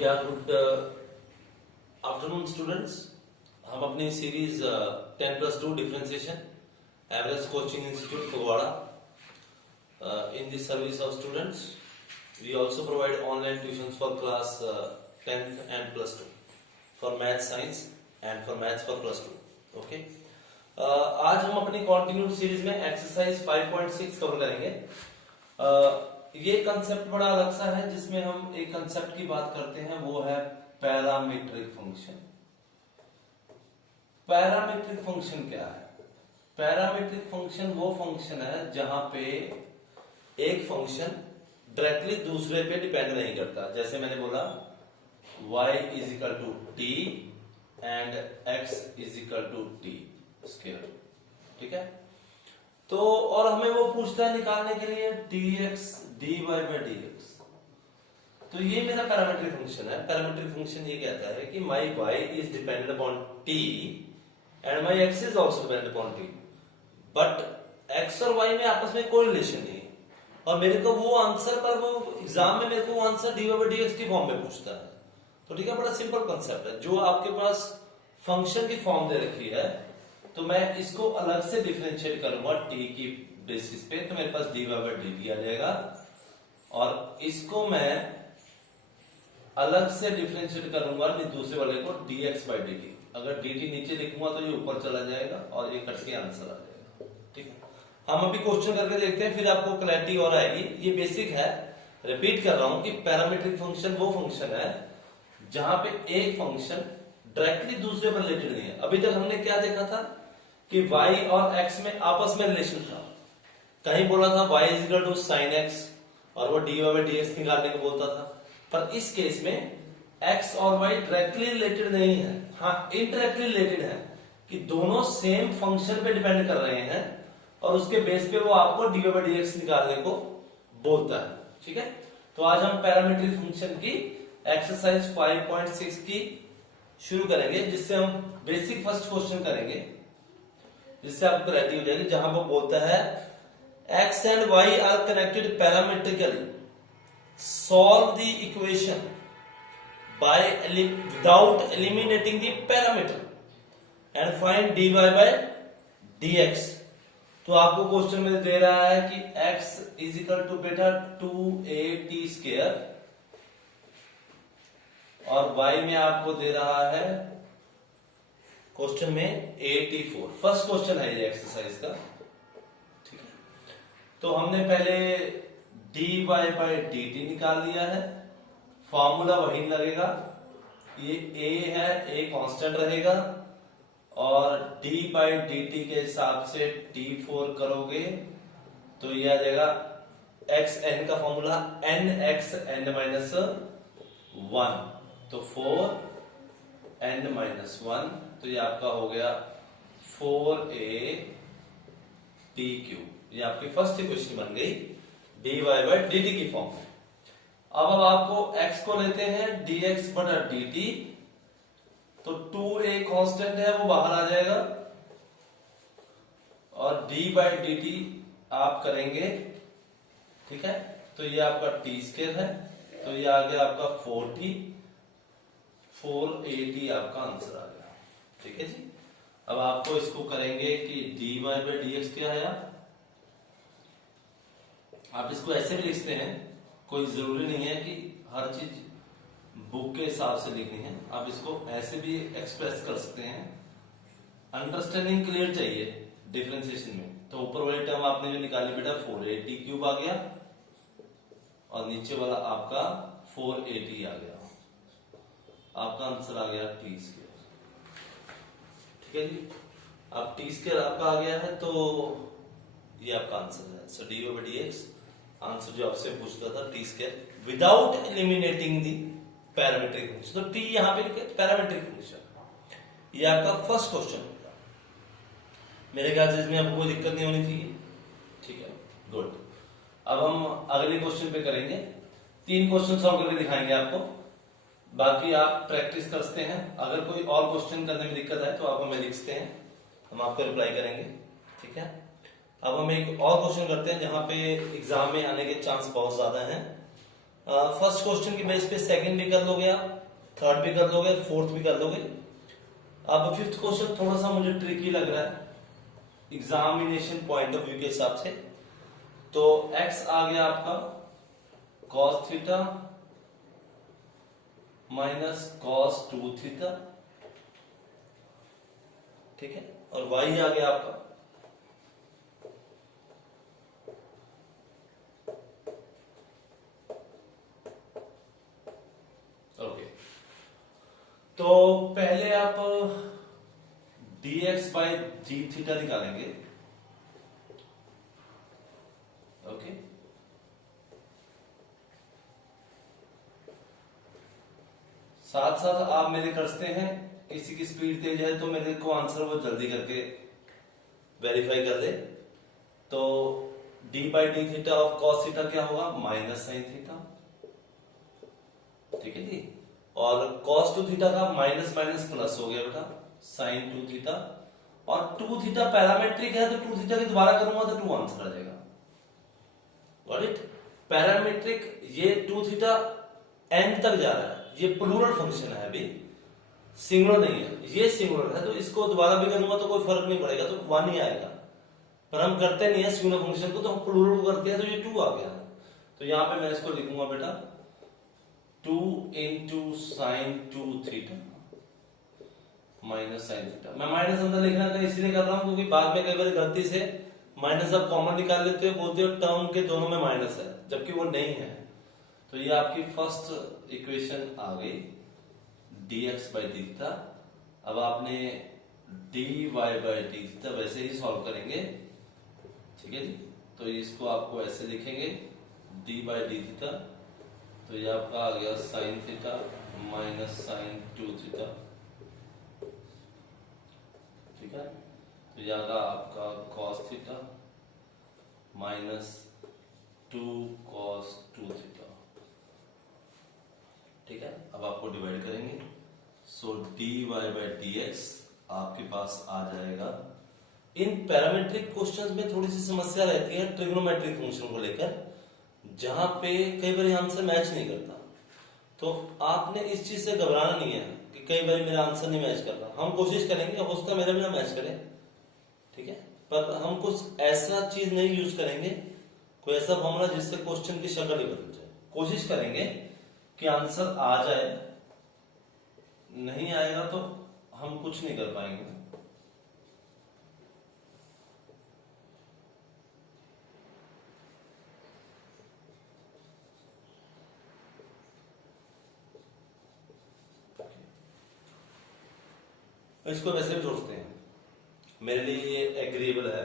या good afternoon students. हम अपनी series 10+2 differentiation average coaching institute Phagwara in the service of students. We also provide online tuitions for class 10th and +2 for math science and for maths for +2। Okay, आज हम अपनी continued series में exercise 5.6 cover करेंगे। ये concept बड़ा अलग सा है जिसमें हम एक कंसेप्ट की बात करते हैं, वो है पैरामीट्रिक फंक्शन। पैरामीट्रिक फंक्शन क्या है? पैरामीट्रिक फंक्शन वो फंक्शन है जहां पे एक फंक्शन डायरेक्टली दूसरे पे डिपेंड नहीं करता। जैसे मैंने बोला y = t and x = t square, ठीक है। तो और हमें वो पूछता है निकालने के लिए dx dy/dx। तो ये मेरा पैरामीट्रिक फंक्शन है। पैरामीट्रिक फंक्शन ये कहता है कि my y is dependent upon t and my x is also dependent upon t, but x और y में आपस में कोई रिलेशन नहीं है और मेरे को वो आंसर पर वो एग्जाम में मेरे को वो आंसर dy/dx की फॉर्म में पूछता है। तो ठीक है, बड़ा सिंपल कंसेप्ट है। जो आपके पास फंक्शन की फॉर्म दे रखी है तो मैं इसको अलग से डिफरेंशिएट करूंगा t की बेसिस पे, तो मेरे पास dy/dt आ जाएगा और इसको मैं अलग से डिफरेंशिएट करूंगा दूसरे वाले को dx/dt। अगर dt नीचे लिखूंगा तो ये ऊपर चला जाएगा और ये कट के आंसर आ जाएगा। ठीक है, हम अभी क्वेश्चन करके देखते हैं, फिर आपको क्लैरिटी और आएगी। ये बेसिक है, रिपीट कर रहा हूं कि पैरामीट्रिक फंक्शन वो फंक्शन है जहां पे एक फंक्शन डायरेक्टली दूसरे पर रिलेटेड नहीं है। अभी तक हमने क्या देखा था कि y और x में आपस में रिलेशन था। कहीं बोला था y = sin x और वो dy/dx निकालने को बोलता था, पर इस केस में x और y डायरेक्टली रिलेटेड नहीं है, हाँ इनडायरेक्टली रिलेटेड है कि दोनों सेम फंक्शन पे डिपेंड कर रहे हैं और उसके बेस पे वो आपको dy/dx निकालने को बोलता है। ठीक है, तो आज हम पैरामीट्रिक फंक्शन की एक्सरसाइज 5.6 की शुरू करेंगे, जिससे हम बेसिक फर्स्ट क्वेश्चन करेंगे, जिससे आपको क्लैरिटी हो जाएगी। जहां वो बोलता है x and y are connected parametrically, solve the equation by without eliminating the parameter and find dy/dx। तो आपको क्वेश्चन में दे रहा है कि x = बेटा 2at² और y में आपको दे रहा है क्वेश्चन में 84। फर्स्ट क्वेश्चन है ये एक्सरसाइज का। ठीक है, तो हमने पहले dy/dt निकाल लिया है, फॉर्मूला वही लगेगा। ये a है, a कांस्टेंट रहेगा और d/dt के हिसाब से t4 करोगे तो ये आ जाएगा xn का फॉर्मूला nxn-1, तो 4n-1, तो ये आपका हो गया 4a/t³। ये आपकी फर्स्ट इक्वेशन बन गई dy/dt की फॉर्म में। अब आपको x को लेते हैं dx/dt, तो 2a कांस्टेंट है वो बाहर आ जाएगा और d/dt आप करेंगे। ठीक है, तो ये आपका t² है, तो ये आ गया आपका 4at आपका आंसर आ गया। ठीक है जी, अब आपको इसको करेंगे कि dy/dx क्या है। आप इसको ऐसे भी लिखते हैं, कोई जरूरी नहीं है कि हर चीज बुक के हिसाब से लिखनी है, आप इसको ऐसे भी एक्सप्रेस कर सकते हैं। अंडरस्टैंडिंग क्लियर चाहिए डिफरेंशिएशन में। तो ऊपर वाली टर्म आपने जो निकाली बेटा 4at³ आ गया और नीचे वाला आपका 4at आ गया, आपका आंसर आ गया t²। ठीक है जी, अब t² आपका आ गया है तो ये आपका आंसर है। सो dy/dx आंसर जो आपसे पूछता था t² विदाउट एलिमिनेटिंग दी पैरामीट्रिक फंक्शन, तो t यहां पे लिखे पैरामीट्रिक फंक्शन। ये आपका फर्स्ट क्वेश्चन होगा। मेरे ख्याल से इसमें आपको कोई दिक्कत नहीं होनी चाहिए। ठीक है, गुड। अब हम अगले क्वेश्चन पे करेंगे। 3 क्वेश्चन सॉल्व करके दिखाएंगे आपको, बाकी आप प्रैक्टिस कर सकते हैं। अगर कोई और क्वेश्चन करने में दिक्कत है तो आप हमें लिखते हैं, हम आपको रिप्लाई करेंगे। ठीक है, अब हम एक और क्वेश्चन करते हैं जहां पे एग्जाम में आने के चांस बहुत ज्यादा हैं। फर्स्ट क्वेश्चन की बेस पे सेकंड भी कर लोगे आप, थर्ड भी कर लोगे, फोर्थ भी कर लोगे। अब फिफ्थ क्वेश्चन थोड़ा सा मुझे ट्रिकी लग रहा है एग्जामिनेशन पॉइंट ऑफ व्यू के हिसाब से। तो x आ गया आपका cos theta minus cos 2 theta, ठीक है, और y आ गया आपका ओके। तो पहले आप dx बाई डी थीटा निकालेंगे, ओके। साथ साथ आप मेरे करते हैं, किसी की स्पीड तेज है तो मेरे को आंसर वो जल्दी करके वेरीफाई कर ले। तो d by D theta of cos theta क्या होगा, माइनस साइन थीटा, ठीक है जी। और cos 2 थीटा का माइनस माइनस प्लस हो गया बेटा, sin 2 थीटा। और 2 थीटा पैरामेट्रिक है तो 2 थीटा की दोबारा करूंगा तो 2 आंसर आ जाएगा, गॉट इट। पैरामेट्रिक ये 2 थीटा एंड तक जा रहा है, ये प्लूरल फंक्शन है, अभी सिंगुलर नहीं है, ये सिंगुलर है, तो इसको दोबारा भी करूंगा तो कोई फर्क नहीं पड़ेगा, तो 1 ही आएगा। पर हम करते नहीं है सिंगुलर फंक्शन को, तो हम प्लूरल को करते हैं, तो ये 2 आ गया। तो यहां पे मैं इसको लिखूंगा बेटा 2 into sine 2 theta minus sine theta. मैं माइनस अंदर लिखना का इसलिए कर रहा हूं क्योंकि बाद में कई बार गलती से माइनस आप कॉमन निकाल लेते हो, बोलते हो टर्म के दोनों में माइनस है, जबकि वो नहीं है। तो ये आपकी फर्स्ट इक्वेशन आ गई dx बाई डी थीटा। अब आपने dy बाई डी थीटा वैसे ही सॉल्व करेंगे, ठीक है जी। तो इसको आपको ऐसे लिखेंगे d बाई डी थीटा, तो ये आपका आ गया sine theta minus sine 2 theta, ठीक है। तो ये आगा आपका cos theta minus 2 cos 2 theta, ठीक है। अब आपको डिवाइड करेंगे, सो dy बाई dx आपके पास आ जाएगा। इन पैरामेट्रिक क्वेश्चंस में थोड़ी सी समस्या रहती है ट्रिग्नोमेट्रिक फंक्शन को लेकर, जहां पे कई बार आंसर मैच नहीं करता। तो आपने इस चीज से घबराना नहीं है कि कई बार मेरा आंसर नहीं मैच कर रहा, हम कोशिश करेंगे, हो सकता है मेरा भी ना मैच करे, ठीक है। पर हम कुछ ऐसा चीज नहीं यूज करेंगे, कोई ऐसा फॉर्मूला जिससे क्वेश्चन की शक्ल ही बदल जाए। कोशिश करेंगे कि आंसर आ जाए, नहीं आएगा तो हम कुछ नहीं कर पाएंगे। इसको वैसे भी सोचते हैं, मेरे लिए ये एग्रीएबल है।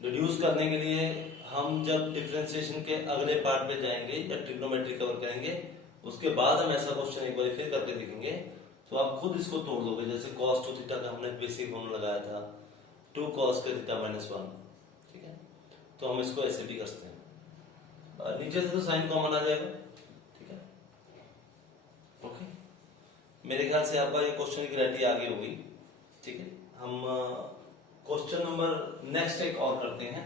रिड्यूस करने के लिए हम जब डिफरेंशिएशन के अगले पार्ट पे जाएंगे या ट्रिग्नोमेट्री कवर करेंगे, उसके बाद हम ऐसा क्वेश्चन एक बार फिर करके देखेंगे, तो आप खुद इसको तोड़ लोगे। जैसे cos 2 थीटा का हमने बेसिक फॉर्मूला लगाया था 2 cos के थीटा माइनस 1, ठीक है। तो हम इसको ऐसे भी कर सकते हैं, नीचे से तो साइन कॉमन आ जाएगा, ठीक है, ओके। मेरे ख्याल से आपका ये क्वेश्चन की क्लैरिटी आगे होगी, ठीक है। हम क्वेश्चन नंबर नेक्स्ट एक और करते हैं,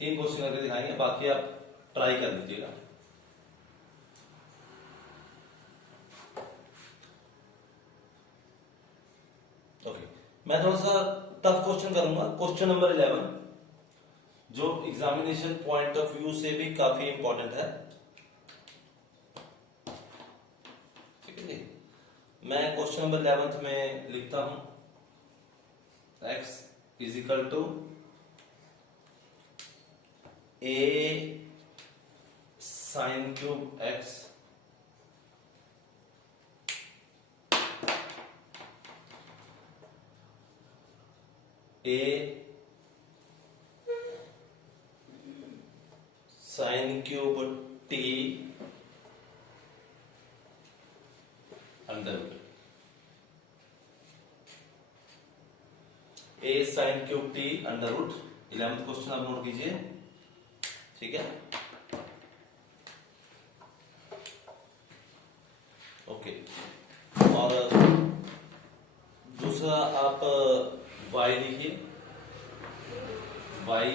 3 क्वेश्चन करके दिखाएंगे, बाकी आप ट्राई कर लीजिएगा। ओके, मैं थोड़ा सा टफ क्वेश्चन करूंगा, क्वेश्चन नंबर 11, जो एग्जामिनेशन पॉइंट ऑफ व्यू से भी काफी इंपॉर्टेंट है, ठीक है जी। मैं क्वेश्चन नंबर 11 में लिखता हूं x is equal to a sine cube x a sine cube t under a sine cube t under root. 11th question आप नोट कीजिए, ठीक है, ओके। और दूसरा आप y लिखिए, y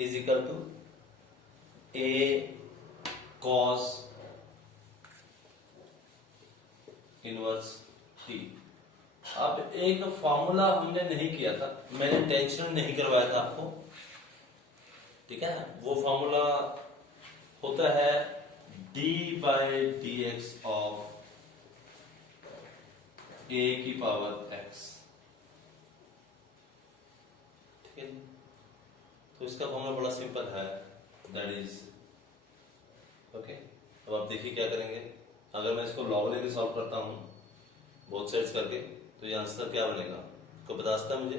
is equal to a cos inverse t. अब एक फॉर्मूला हमने नहीं किया था, मैंने इंटेंशनल नहीं करवाया था आपको, ठीक है। वो फॉर्मूला होता है D by D x of A की पावर एक्स, ठीक है। तो इसका फॉर्मूला बड़ा सिंपल है, दैट इज ओके। अब आप देखिए क्या करेंगे, अगर मैं इसको लॉग लेके सॉल्व करता हूं बोथ साइड्स करके, तो ये आंसर क्या बनेगा, को बता सकता है मुझे,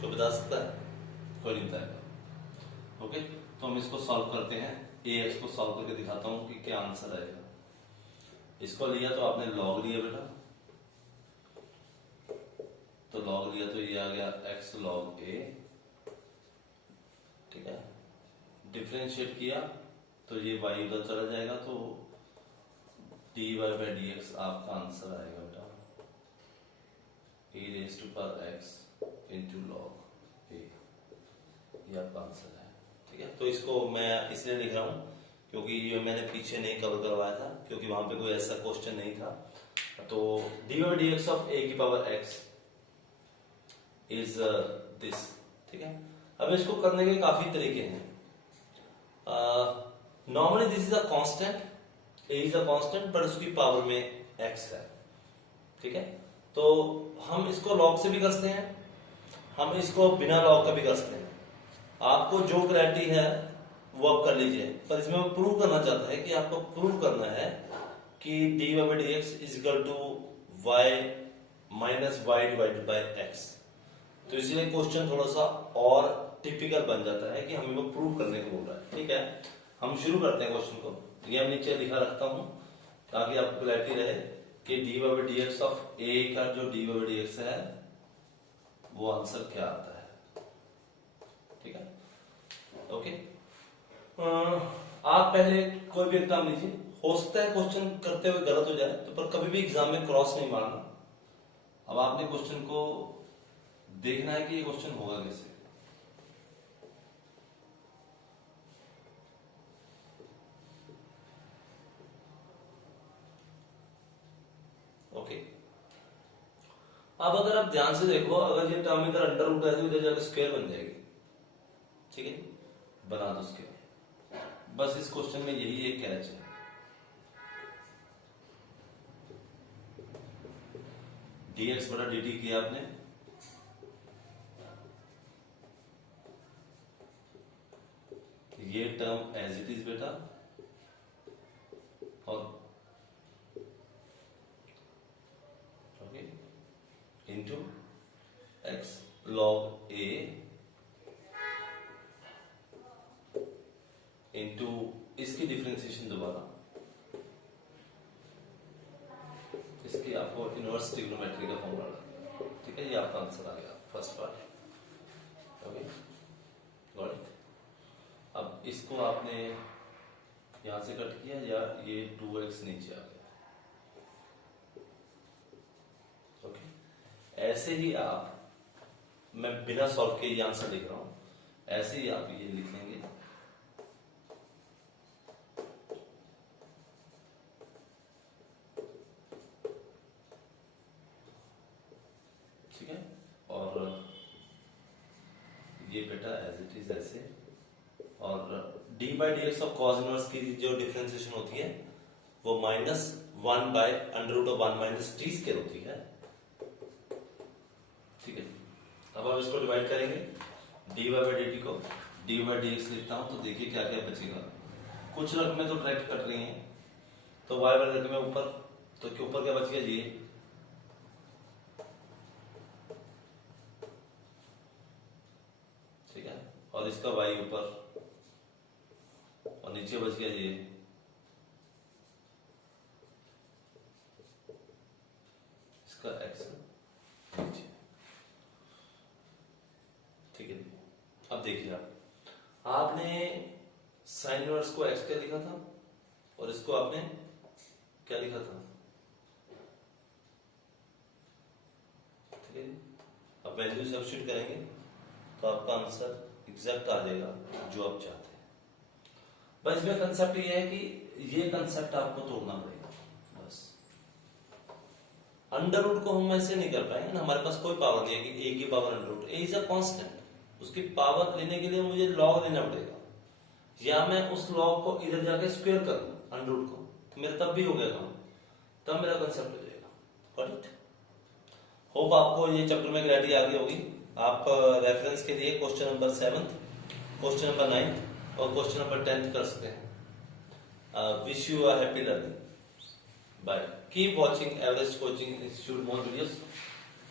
को बता सकता है, कोई नहीं बताएगा। ओके, तो हम इसको सॉल्व करते हैं, ए एक्स को सॉल्व करके दिखाता हूं कि क्या आंसर आएगा। इसको लिया तो आपने लॉग लिया बेटा, तो लॉग लिया तो ये आ गया एक्स लॉग ए, ठीक है। डिफरेंशिएट किया तो ये वाई उधर चला जाएगा, तो D Y by D X आपका आंसर आएगा बेटा A raise to power X into log A, ये आपका आंसर है, ठीक है। तो इसको मैं इसलिए लिख रहा हूं क्योंकि ये मैंने पीछे नहीं कवर करवाया था, क्योंकि वहां पे कोई ऐसा क्वेश्चन नहीं था। तो D Y D x of A की पावर एक्स इज दिस, ठीक है। अब इसको करने के काफी तरीके हैं। Normally this is a constant, A is a constant, but उसकी पावर में एक्स है, ठीक है। तो हम इसको लॉग से भी कर सकते हैं, हम इसको बिना लॉग का भी कर सकते हैं। आपको जो क्लैरिटी है वो आप कर लीजिए, पर इसमें वो प्रूव करना चाहता है कि आपको प्रूव करना है कि D Y by D x is equal to y minus y divided by x. तो इसलिए क्वेश्चन थोड़ा सा और टिपिकल बन जाता है कि हमें वो प्रूव करने को बोल रहा है, ठीक है। हम शुरू करते हैं क्वेश्चन को, ये हम नीचे लिखा रखता हूं ताकि आपको क्लैरिटी रहे कि D Y by D x of A का जो D Y by D X है वो आंसर क्या आता है, ठीक है। ओके, आप पहले कोई भी एग्जाम लीजिए, हो सकता है क्वेश्चन करते हुए गलत हो जाए, तो पर कभी भी एग्जाम में क्रॉस नहीं मारना। अब आपने क्वेश्चन को देखना है कि ये क्वेश्चन होगा कैसे। ओके, अब अगर आप ध्यान से देखो, अगर ये टर्म इधर अंडर रूट है तो इधर जाकर स्क्वायर बन जाएगी, ठीक है, बना दो स्क्वायर। बस इस क्वेश्चन में यही एक कैच है, dx बटा dt किया आपने, ये टर्म एज इट इज बेटा, और okay into x log a into इसकी डिफरेंशिएशन दोबारा, इसकी आपको इनवर्स ट्रिग्नोमेट्री का फॉर्मूला लगा, ठीक है। ये आपका आंसर आ गया first part, okay got it. अब इसको आपने यहां से कट किया या ये 2x नीचे आ गया, ओके। ऐसे ही आप, मैं बिना सॉल्व के ये आंसर लिख रहा हूं, ऐसे ही आप ये लिखेंगे, ठीक है। और ये बेटा एज इट इज ऐसे, और d by D x of cos inverse की जो डिफरेंशिएशन होती है वो -1 by under root of 1 minus t square होती है, ठीक है। अब हम इसको डिवाइड करेंगे, d Y by d t को डी बाई डी एक्स लिखता हूं, तो देखिए क्या क्या बचेगा। कुछ रकमें तो डायरेक्ट कट रही हैं, तो वाई वाली रकमें ऊपर, तो के ऊपर क्या बच गया जी, ठीक है, और इसका वाई ऊपर, और नीचे बच गया ये, इसका एक्स नीचे, ठीक है। अब देखिए आपने साइन इनवर्स को एक्स क्या लिखा था और इसको आपने क्या लिखा था, ठीक है। अब वैल्यू सब्स्टिट्यूट करेंगे तो आपका आंसर एग्जैक्ट आ जाएगा जो आप चाहते हैं। बस इसमें कंसेप्ट ये है कि ये कंसेप्ट आपको तोड़ना पड़ेगा। बस अंडर रूट को हम ऐसे नहीं कर पाएंगे ना, हमारे पास कोई पावर नहीं है कि a की power under root, a is a constant, उसकी पावर लेने के लिए मुझे लॉग लेना पड़ेगा, या मैं उस लॉग को इधर जाके स्क्वायर कर लूं अंडर रूट को, तो मेरा तब भी हो गया काम, तब मेरा कंसेप्ट हो जाएगा। Got it? होप आपको ये चैप्टर में क्लैरिटी आ गई होगी। आप रेफरेंस के लिए क्वेश्चन नंबर 7, क्वेश्चन नंबर 9 और क्वेश्चन नंबर 10 कर सकते हैं। Wish you a happy learning. Bye. Keep watching Everest Coaching Institute more videos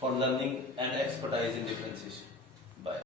for learning and expertise in differentiation. Bye.